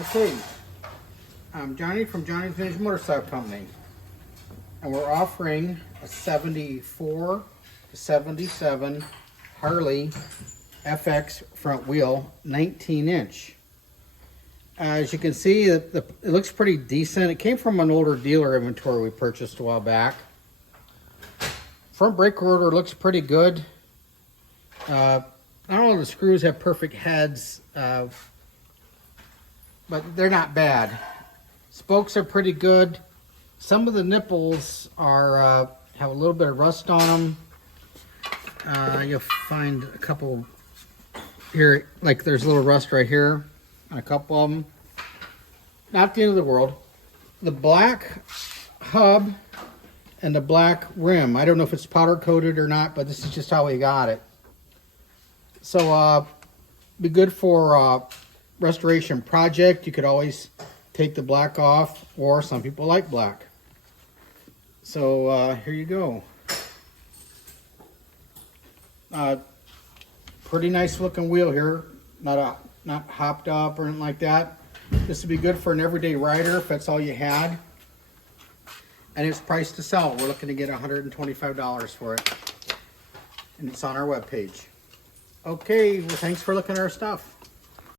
Okay, I'm Johnny from Johnny's Vintage Motorcycle Company, and we're offering a 74 to 77 Harley FX front wheel 19-inch. As you can see, it looks pretty decent. It came from an older dealer inventory we purchased a while back. Front brake rotor looks pretty good. Not all of the screws have perfect heads, but they're not bad. Spokes are pretty good. Some of the nipples are have a little bit of rust on them. You'll find a couple here, like there's a little rust right here on a couple of them. Not the end of the world. The black hub and the black rim, I don't know if it's powder coated or not, but this is just how we got it. So be good for restoration project. You could always take the black off, or some people like black. So here you go. Pretty nice looking wheel here, not hopped up or anything like that. This would be good for an everyday rider if that's all you had. And it's priced to sell. We're looking to get $125 for it, and it's on our webpage. Okay, well, thanks for looking at our stuff.